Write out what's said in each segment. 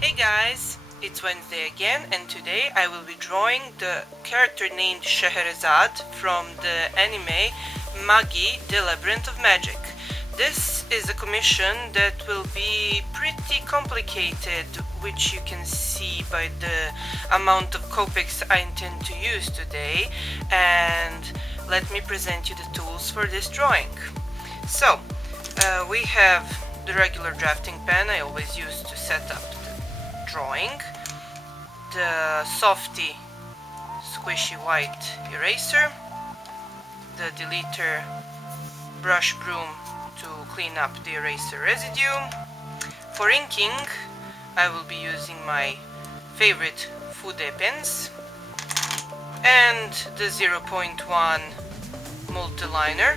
Hey guys, it's Wednesday again, and today I will be drawing the character named Scheherezade from the anime Magi, the Labyrinth of Magic. This is a commission that will be pretty complicated, which you can see by the amount of Copics I intend to use today, and let me present you the tools for this drawing. So, we have the regular drafting pen I always use to set up the drawing, the softy squishy white eraser, the deleter brush broom to clean up the eraser residue. For inking, I will be using my favorite Fude pens and the 0.1 multiliner.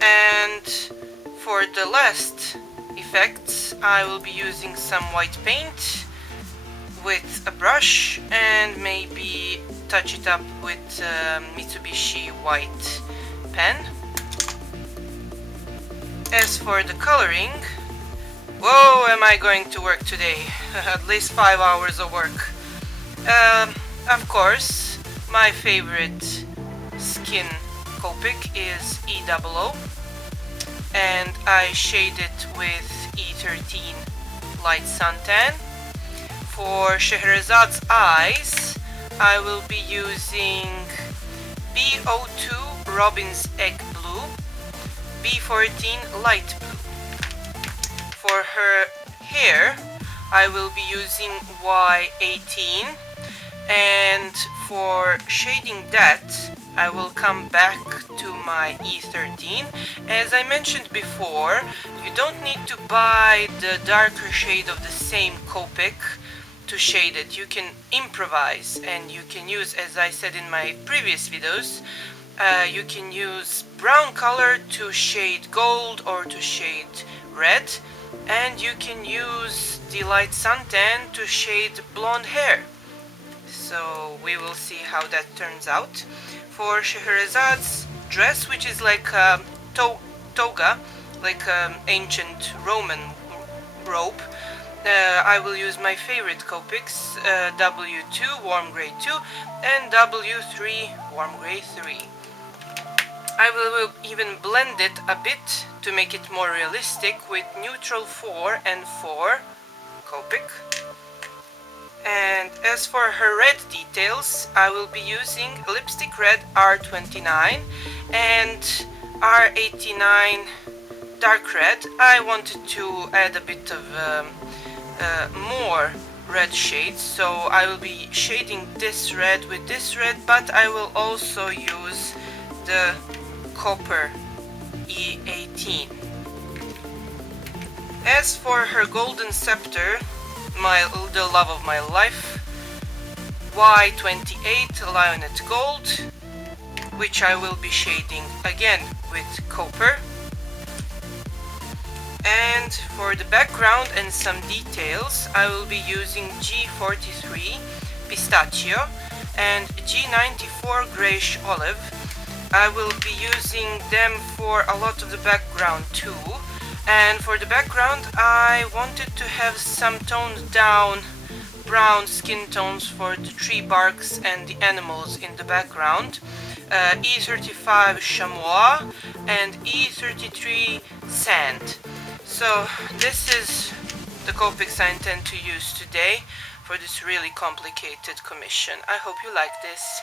And for the last effects, I will be using some white paint with a brush and maybe touch it up with Mitsubishi white pen. As for the coloring, whoa, am I going to work today? At least 5 hours of work. Of course, my favorite skin Copic is E00, and I shade it with E13 light suntan. For Scheherazade's eyes, I will be using B02 Robin's Egg Blue, B14 light blue. For her hair, I will be using Y18, and for shading that, I will come back to my E13. As I mentioned before, you don't need to buy the darker shade of the same Copic to shade it. You can improvise, and you can use, as I said in my previous videos, you can use brown color to shade gold or to shade red, and you can use the light suntan to shade blonde hair. So we will see how that turns out. For Scheherazade's dress, which is like a toga, like an ancient Roman robe, I will use my favorite Copics, W2 Warm Grey 2 and W3 Warm Grey 3. I will even blend it a bit to make it more realistic with Neutral 4 and 4 Copic. And as for her red details, I will be using Lipstick Red R29 and R89 Dark Red. I wanted to add a bit of more red shades, so I will be shading this red with this red, but I will also use the copper E18. As for her golden scepter, the love of my life, Y28 Lionette Gold, which I will be shading again with copper. And for the background and some details, I will be using G43 Pistachio and G94 Grayish Olive. I will be using them for a lot of the background too. And for the background, I wanted to have some toned down brown skin tones for the tree barks and the animals in the background. E35 Chamois and E33 Sand. So this is the Copics I intend to use today for this really complicated commission. I hope you like this.